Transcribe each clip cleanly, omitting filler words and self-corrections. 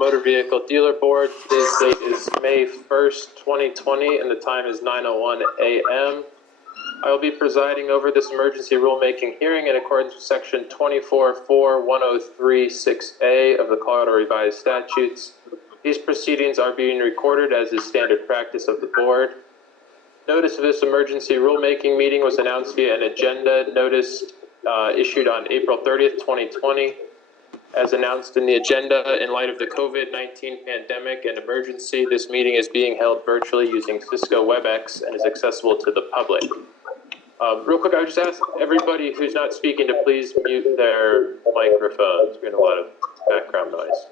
Motor Vehicle Dealer Board. Today's date is May 1st, 2020, and the time is 9:01 a.m. I will be presiding over this emergency rulemaking hearing in accordance with Section 24.4.1036A of the Colorado Revised Statutes. These proceedings are being recorded as is standard practice of the board. Notice of this emergency rulemaking meeting was announced via an agenda notice issued on April 30th, 2020. As announced in the agenda, in light of the COVID-19 pandemic and emergency, this meeting is being held virtually using Cisco WebEx and is accessible to the public. Real quick, I would just ask everybody who's not speaking to please mute their microphones. We're getting a lot of background noise.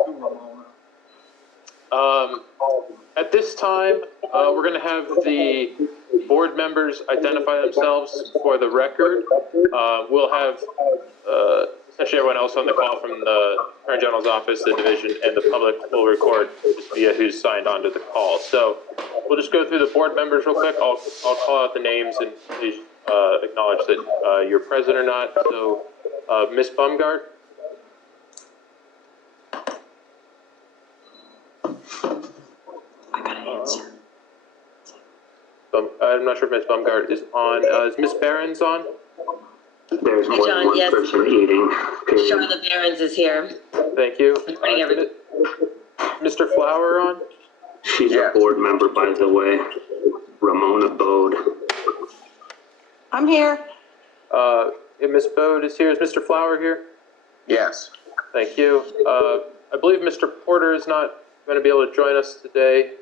At this time, we're going to have the board members identify themselves for the record. We'll have essentially everyone else on the call from the Attorney General's office, the division, and the public will record just via who's signed on to the call. So we'll just go through the board members real quick. I'll call out the names and please acknowledge that you're present or not. So Ms. Bumgart. I got an answer. I'm not sure if Ms. Bumgart is on. Is Ms. Behrens on? There's more than one person eating. Charlotte Behrens is here. Thank you. Good morning, everybody. Mr. Flower on? She's a board member, by the way. Ramona Bode. I'm here. Ms. Bode is here. Is Mr. Flower here? Yes. Thank you. I believe Mr. Porter is not going to be able to join us today.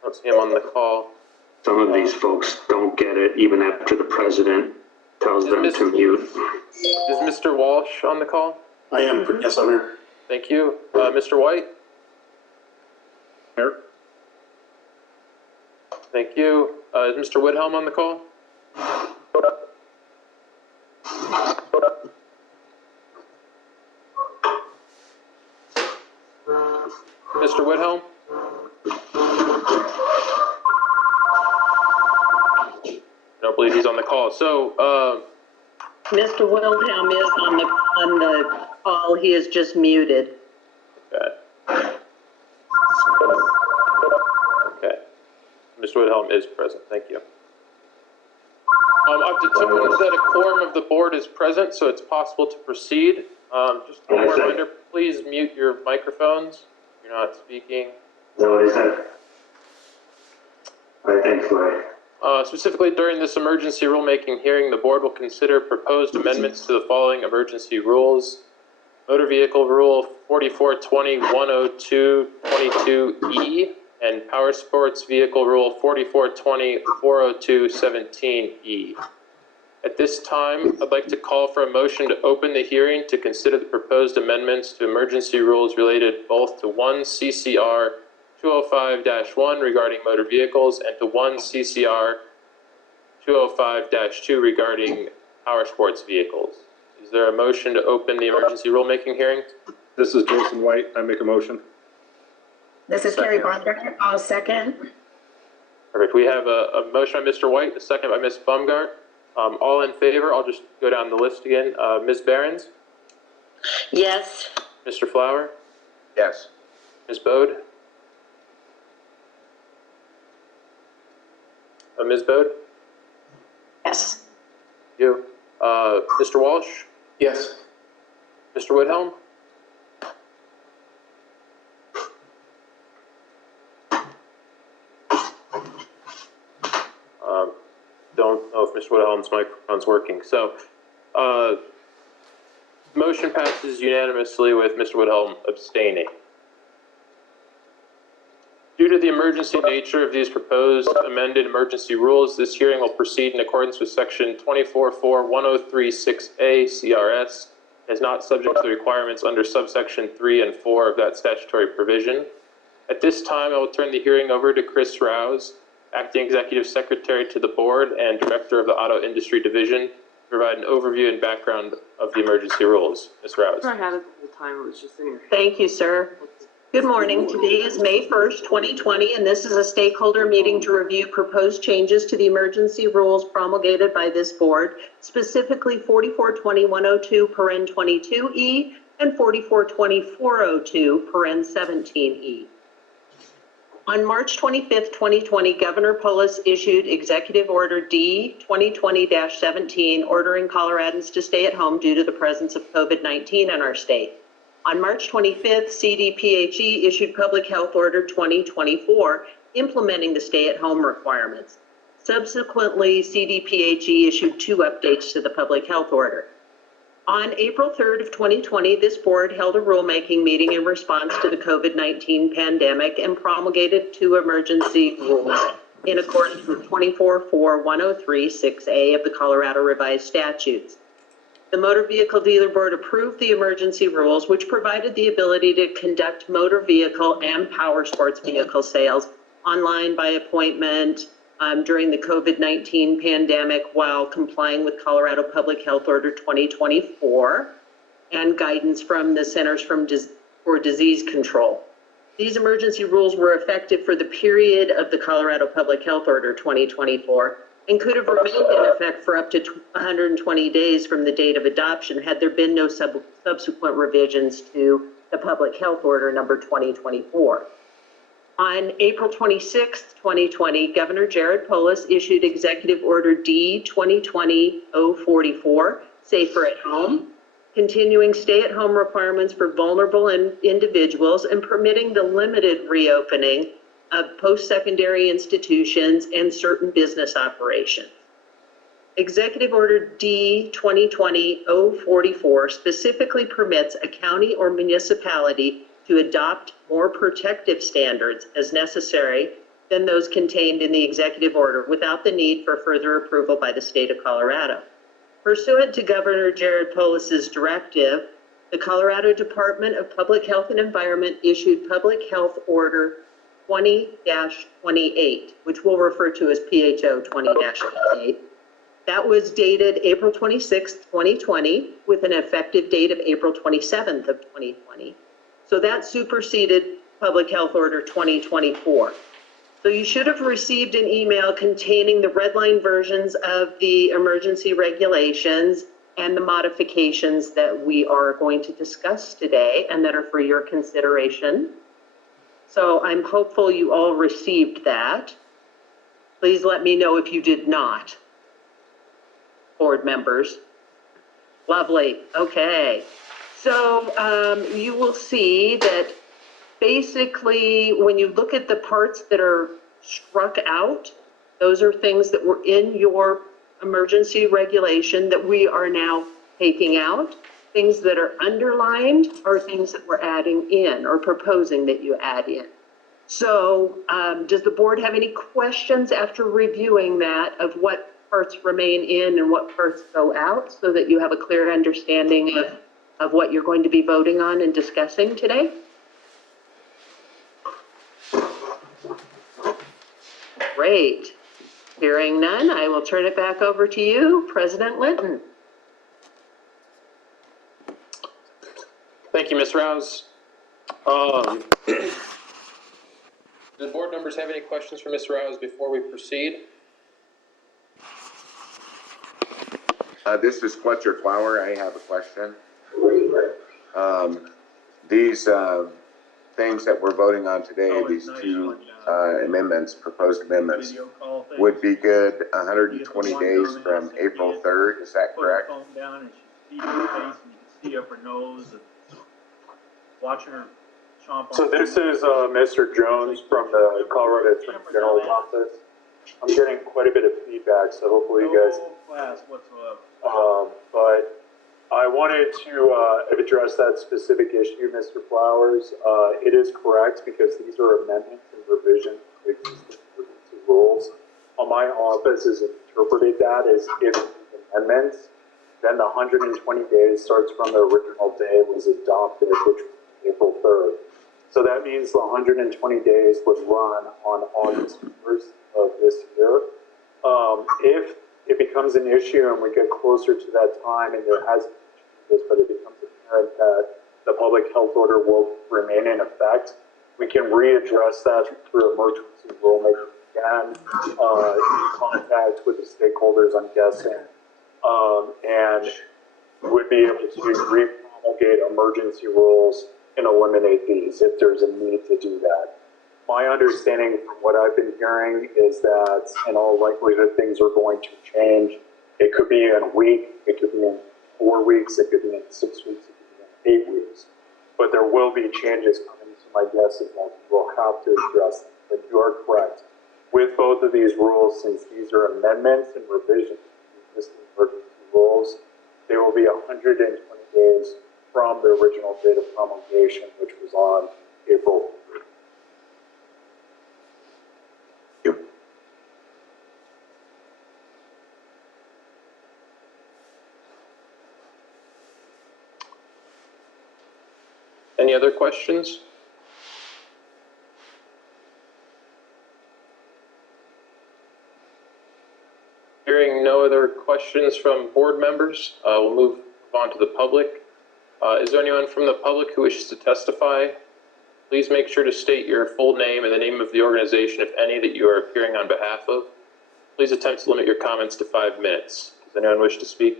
I don't see him on the call. Some of these folks don't get it, even after the president tells them to mute. Is Mr. Walsh on the call? I am. Yes, I'm here. Thank you. Mr. White? Here. Thank you. Is Mr. Woodhelm on the call? Mr. Woodhelm? I don't believe he's on the call. So, Mr. Wilhelm is on the call. He is just muted. okay. Okay. Mr. Woodhelm is present. Thank you. I've determined that a quorum of the board is present, so it's possible to proceed. Just a reminder, please mute your microphones if you're not speaking. No, what is that? All right, thanks, Larry. Specifically, during this emergency rulemaking hearing, the board will consider proposed amendments to the following emergency rules. Motor Vehicle Rule 4420-102-22E and Power Sports Vehicle Rule 4420-402-17E. At this time, I'd like to call for a motion to open the hearing to consider the proposed amendments to emergency rules related both to 1 CCR 205-1 regarding motor vehicles and to 1 CCR 205-2 regarding power sports vehicles. Is there a motion to open the emergency rulemaking hearing? This is Jason White. I make a motion. This is Carrie Bonder. I'll second. Perfect. We have a motion by Mr. White, a second by Ms. Bumgart. All in favor, I'll just go down the list again. Ms. Behrens? Yes. Mr. Flower? Yes. Ms. Bode? Ms. Bode? Yes. You. Mr. Walsh? Yes. Mr. Woodhelm? Don't know if Mr. Woodhelm's microphone's working. So, motion passes unanimously with Mr. Woodhelm abstaining. Due to the emergency nature of these proposed amended emergency rules, this hearing will proceed in accordance with Section 24.4.1036A CRS, and is not subject to the requirements under subsection 3 and 4 of that statutory provision. At this time, I will turn the hearing over to Chris Rouse, Acting Executive Secretary to the Board and Director of the Auto Industry Division, to provide an overview and background of the emergency rules. Ms. Rouse. I had it the whole time. It was just in your. Thank you, sir. Good morning. Today is May 1st, 2020, and this is a stakeholder meeting to review proposed changes to the emergency rules promulgated by this board, specifically 4420-102-22E and 442402, paren 17E. On March 25th, 2020, Governor Polis issued Executive Order D 2020-17, ordering Coloradans to stay at home due to the presence of COVID-19 in our state. On March 25th, CDPHE issued Public Health Order 2024, implementing the stay-at-home requirements. Subsequently, CDPHE issued 2 updates to the Public Health Order. On April 3rd of 2020, this board held a rulemaking meeting in response to the COVID-19 pandemic and promulgated 2 emergency rules in accordance with 24.4.103.6A of the Colorado Revised Statutes. The Motor Vehicle Dealer Board approved the emergency rules, which provided the ability to conduct motor vehicle and power sports vehicle sales online by appointment during the COVID-19 pandemic while complying with Colorado Public Health Order 2024 and guidance from the Centers for Disease Control. These emergency rules were effective for the period of the Colorado Public Health Order 2024 and could have remained in effect for up to 120 days from the date of adoption had there been no subsequent revisions to the Public Health Order number 2024. On April 26, 2020, Governor Jared Polis issued Executive Order D 2020-044, Safer at Home, continuing stay-at-home requirements for vulnerable individuals and permitting the limited reopening of post-secondary institutions and certain business operations. Executive Order D 2020-044 specifically permits a county or municipality to adopt more protective standards as necessary than those contained in the executive order without the need for further approval by the state of Colorado. Pursuant to Governor Jared Polis's directive, the Colorado Department of Public Health and Environment issued Public Health Order 20-28, which we'll refer to as PHO 20-28. That was dated April 26, 2020, with an effective date of April 27th of 2020. So that superseded Public Health Order 2024. So you should have received an email containing the red line versions of the emergency regulations and the modifications that we are going to discuss today and that are for your consideration. So I'm hopeful you all received that. Please let me know if you did not, board members. Lovely, okay. So you will see that basically when you look at the parts that are struck out, those are things that were in your emergency regulation that we are now taking out. Things that are underlined are things that we're adding in or proposing that you add in. So does the board have any questions after reviewing that of what parts remain in and what parts go out so that you have a clear understanding of what you're going to be voting on and discussing today? Great. Hearing none, I will turn it back over to you, President Linton. Thank you, Ms. Rouse. Do the board members have any questions for Ms. Rouse before we proceed? This is Fletcher Flower. I have a question. These things that we're voting on today, these 2 amendments, proposed amendments, would be good 120 days from April 3rd. Is that correct? So this is Mr. Jones from the Colorado Attorney General's office. I'm getting quite a bit of feedback, so hopefully you guys. But I wanted to address that specific issue, Mr. Flowers. It is correct because these are amendments and revisions to existing emergency rules. My office has interpreted that as if amendments, then the 120 days starts from the original day it was adopted, which was April 3rd. So that means the 120 days would run on August 1st of this year. If it becomes an issue and we get closer to that time and there has been changes, but it becomes apparent that the public health order will remain in effect, we can readdress that through emergency rulemaking again, in contact with the stakeholders, I'm guessing, and would be able to repromulgate promulgate emergency rules and eliminate these if there's a need to do that. My understanding from what I've been hearing is that in all likelihood, things are going to change. It could be in a week, it could be in 4 weeks, it could be in 6 weeks, it could be in 8 weeks. But there will be changes coming, so my guess is that we'll have to address them. But you are correct. With both of these rules, since these are amendments and revisions to existing emergency rules, they will be 120 days from the original date of promulgation, which was on April 3rd. Any other questions? Hearing no other questions from board members, we'll move on to the public. Is there anyone from the public who wishes to testify? Please make sure to state your full name and the name of the organization, if any, that you are appearing on behalf of. Please attempt to limit your comments to 5 minutes. Does anyone wish to speak?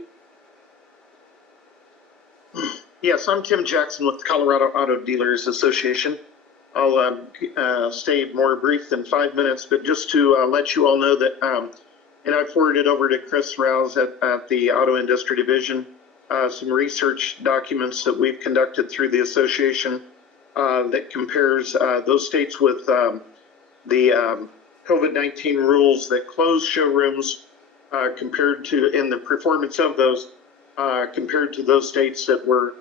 Yes, I'm Tim Jackson with the Colorado Auto Dealers Association. I'll stay more brief than 5 minutes, but just to let you all know that, and I forwarded over to Chris Rouse at the Auto Industry Division, some research documents that we've conducted through the association that compares those states with the COVID-19 rules that close showrooms compared to, in the performance of those, compared to those states that were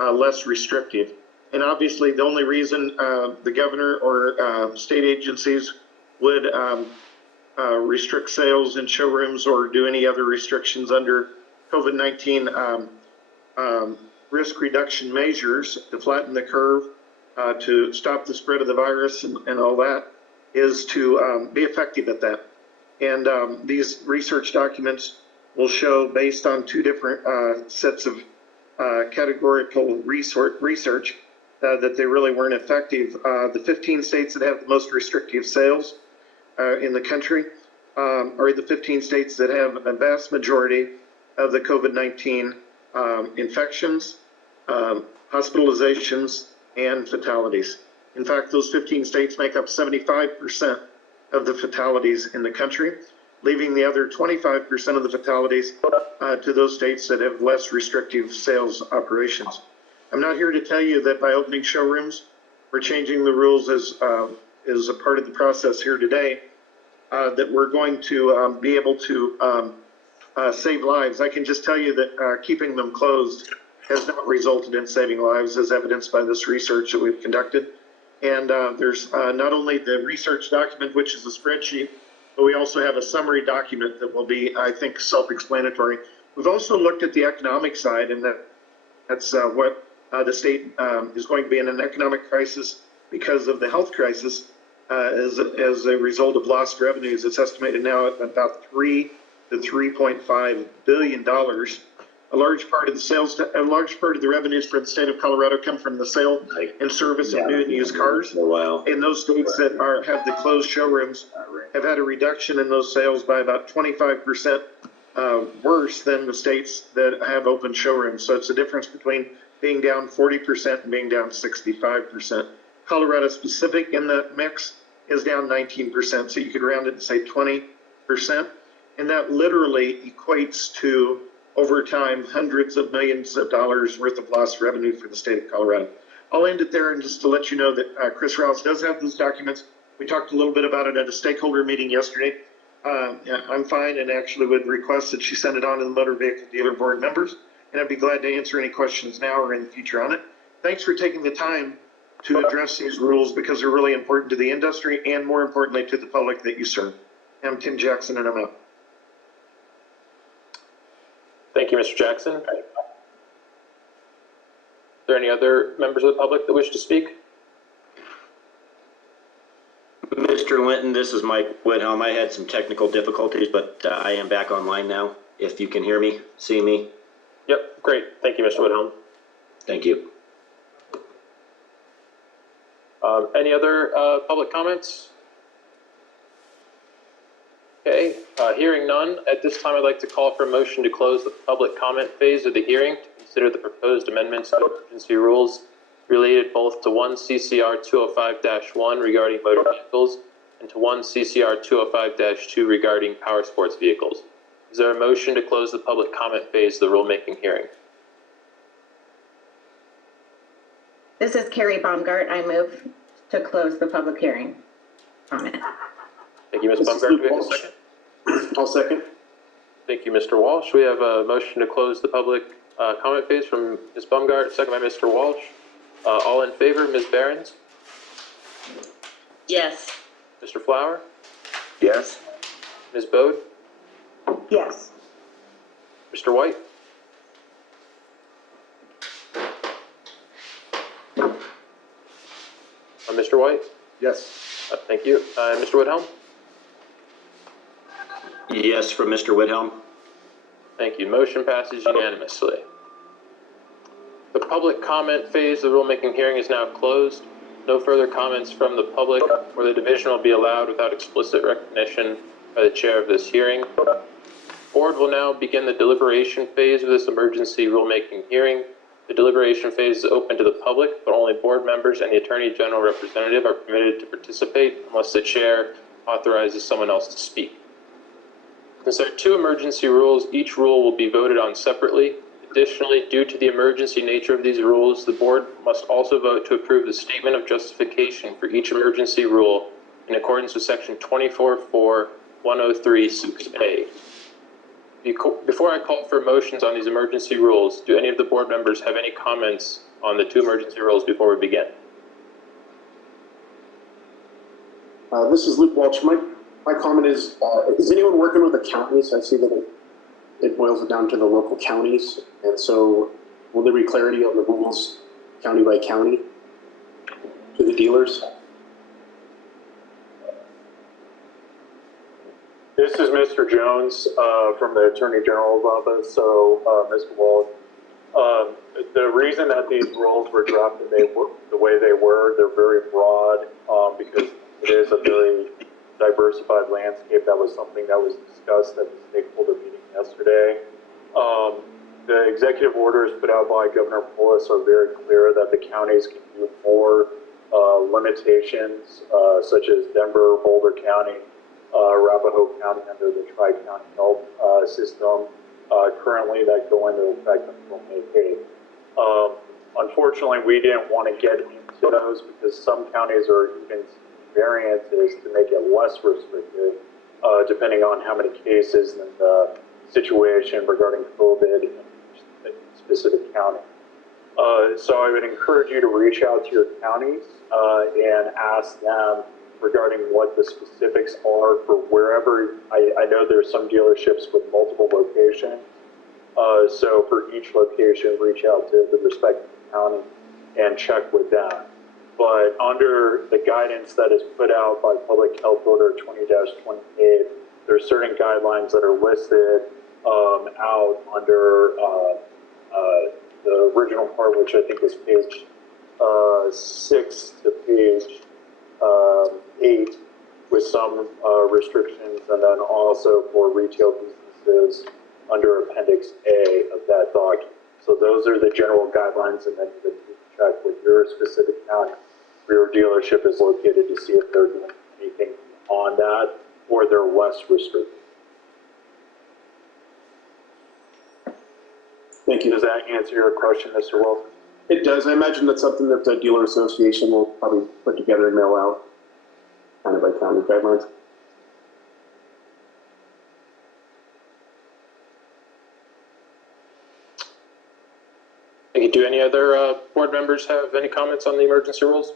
less restrictive. And obviously the only reason the governor or state agencies would restrict sales in showrooms or do any other restrictions under COVID-19 risk reduction measures to flatten the curve, to stop the spread of the virus and all that, is to be effective at that. And these research documents will show, based on 2 different sets of categorical research, that they really weren't effective. The 15 states that have the most restrictive sales in the country are the 15 states that have a vast majority of the COVID-19 infections, hospitalizations, and fatalities. In fact, those 15 states make up 75% of the fatalities in the country, leaving the other 25% of the fatalities to those states that have less restrictive sales operations. I'm not here to tell you that by opening showrooms, we're changing the rules as a part of the process here today, that we're going to be able to save lives. I can just tell you that keeping them closed has not resulted in saving lives, as evidenced by this research that we've conducted. And there's not only the research document, which is a spreadsheet, but we also have a summary document that will be, I think, self-explanatory. We've also looked at the economic side, and that's what the state is going to be in an economic crisis because of the health crisis as a result of lost revenues. It's estimated now at about $3 to $3.5 billion. A large part of the revenues for the state of Colorado come from the sale and service of new and used cars. In those states that have the closed showrooms have had a reduction in those sales by about 25% worse than the states that have open showrooms. So it's a difference between being down 40% and being down 65%. Colorado specific in that mix is down 19%. So you could round it and say 20%. And that literally equates to, over time, hundreds of millions of dollars worth of lost revenue for the state of Colorado. I'll end it there, and just to let you know that Chris Rouse does have those documents. We talked a little bit about it at a stakeholder meeting yesterday. I'm fine, and actually would request that she send it on to the Motor Vehicle Dealer Board members, and I'd be glad to answer any questions now or in the future on it. Thanks for taking the time to address these rules, because they're really important to the industry and, more importantly, to the public that you serve. I'm Tim Jackson, and I'm out. Thank you, Mr. Jackson. Are there any other members of the public that wish to speak? Mr. Winton, this is Mike Whithelm. I had some technical difficulties, but I am back online now. If you can hear me, see me. Yep, great. Thank you, Mr. Whithelm. Thank you. Any other public comments? Okay, hearing none, at this time I'd like to call for a motion to close the public comment phase of the hearing to consider the proposed amendments to emergency rules related both to 1 CCR 205-1 regarding motor vehicles and to 1 CCR 205-2 regarding power sports vehicles. Is there a motion to close the public comment phase of the rulemaking hearing? This is Carrie Baumgart. I move to close the public hearing. Comment. Thank you, Ms. Baumgart. Do we have a second? I'll second. Thank you, Mr. Walsh. We have a motion to close the public comment phase from Ms. Baumgart, second by Mr. Walsh. All in favor, Ms. Behrens? Yes. Mr. Flower? Yes? Ms. Bode? Yes. Mr. White? Mr. White? Yes. Thank you. Mr. Woodhelm? Yes, from Mr. Whithelm. Thank you. Motion passes unanimously. The public comment phase of the rulemaking hearing is now closed. No further comments from the public or the division will be allowed without explicit recognition by the chair of this hearing. The board will now begin the deliberation phase of this emergency rulemaking hearing. The deliberation phase is open to the public, but only board members and the Attorney General representative are permitted to participate unless the chair authorizes someone else to speak. Since there are two emergency rules, each rule will be voted on separately. Additionally, due to the emergency nature of these rules, the board must also vote to approve the statement of justification for each emergency rule in accordance with section 24.4.103(6)(a). Before I call for motions on these emergency rules, do any of the board members have any comments on the two emergency rules before we begin? This is Luke Walsh. My comment is anyone working with the counties? I see that it boils it down to the local counties. And so will there be clarity on the rules county by county to the dealers? This is Mr. Jones from the Attorney General's office. So, Mr. Wald, the reason that these rules were drafted the way they were, they're very broad because it is a very diversified landscape. That was something that was discussed at the stakeholder meeting yesterday. The executive orders put out by Governor Polis are very clear that the counties can do more limitations, such as Denver, Boulder County, Arapahoe County under the Tri-County Health system, currently that go into effect until May 8th. Unfortunately, we didn't want to get into those because some counties are even variances to make it less restrictive, depending on how many cases and the situation regarding COVID in a specific county. So I would encourage you to reach out to your counties and ask them regarding what the specifics are for wherever. I know there's some dealerships with multiple locations. So for each location, reach out to the respective county and check with them. But under the guidance that is put out by Public Health Order 20-28, there are certain guidelines that are listed out under the original part, which I think is page 6 to page 8, with some restrictions, and then also for retail businesses under Appendix A of that document. So those are the general guidelines, and then you can check with your specific county where your dealership is located to see if they're doing anything on that or they're less restricted. Thank you. Does that answer your question, Mr. Wilson? It does. I imagine that's something that the dealer association will probably put together and mail out county by county guidelines. Thank you. Do any other board members have any comments on the emergency rules?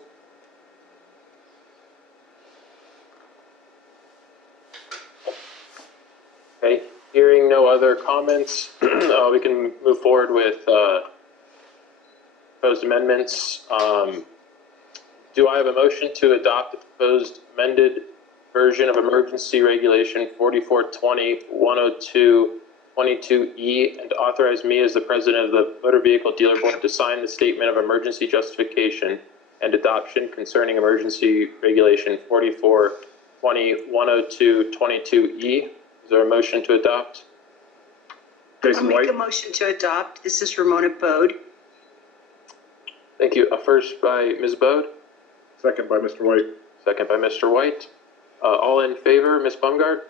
Okay, hearing no other comments, we can move forward with proposed amendments. Do I have a motion to adopt the proposed amended version of Emergency Regulation 4420-102-22E and to authorize me as the president of the Motor Vehicle Dealer Board to sign the statement of emergency justification and adoption concerning Emergency Regulation 4420-102-22E? Is there a motion to adopt? I'll make a motion to adopt. This is Ramona Bode. Thank you. A first by Ms. Bode, Second by Mr. White. second by Mr. White. All in favor, Ms. Baumgart,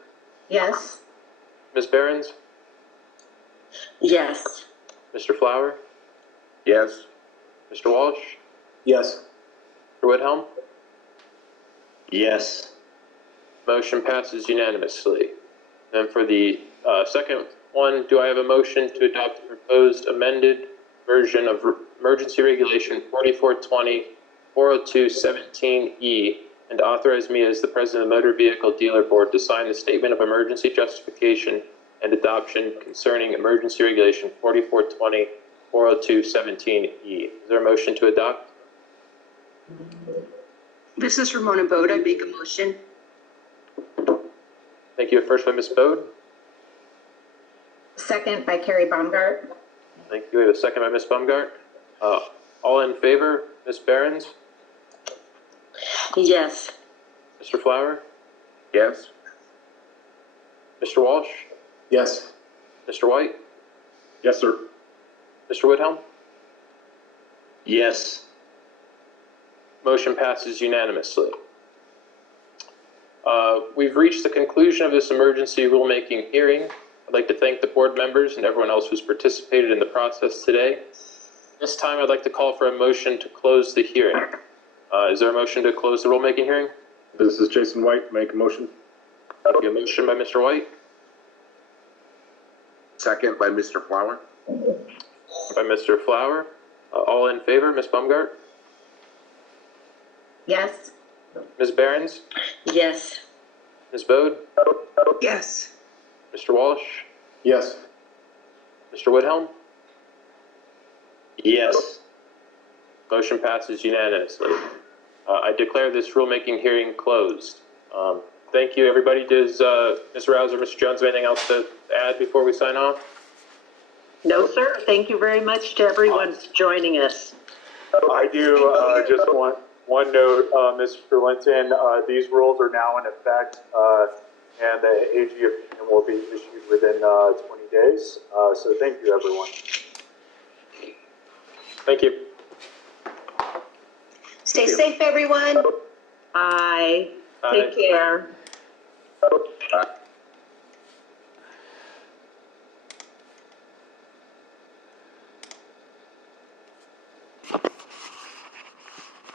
Yes. Ms. Behrens, Yes. Mr. Flower, Yes. Mr. Walsh, Yes. Mr. Whithelm. Yes. Motion passes unanimously. And for the second one, do I have a motion to adopt the proposed amended version of Emergency Regulation 4420 40217E and authorize me as the president of the Motor Vehicle Dealer Board to sign the Statement of Emergency Justification and Adoption concerning Emergency Regulation 4420 40217E. Is there a motion to adopt? This is Ramona Bode. I make a motion. Thank you. First by Ms. Bode. Second by Carrie Baumgart. Thank you. We have a second by Ms. Baumgart. All in favor, Ms. Behrens, Yes. Mr. Flower, Yes. Mr. Walsh, Yes. Mr. White, Yes, sir. Mr. Whithelm. Yes. Motion passes unanimously. We've reached the conclusion of this emergency rulemaking hearing. I'd like to thank the board members and everyone else who's participated in the process today. This time, I'd like to call for a motion to close the hearing. Is there a motion to close the rulemaking hearing? This is Jason White. Make a motion. Thank you. A motion by Mr. White, Second by Mr. Flower. by Mr. Flower. All in favor, Ms. Baumgart, Yes. Ms. Behrens, Yes. Ms. Bode, Yes. Mr. Walsh, Yes. Mr. Whithelm. Yes. Motion passes unanimously. I declare this rulemaking hearing closed. Thank you, everybody. Does Ms. Rouse or Mr. Jones have anything else to add before we sign off? No, sir. Thank you very much to everyone for joining us. I do, just one note, Mr. Linton, these rules are now in effect, and the AG opinion will be issued within 20 days. So thank you, everyone. Thank you. Stay safe, everyone. Bye. Bye. Take care. Bye.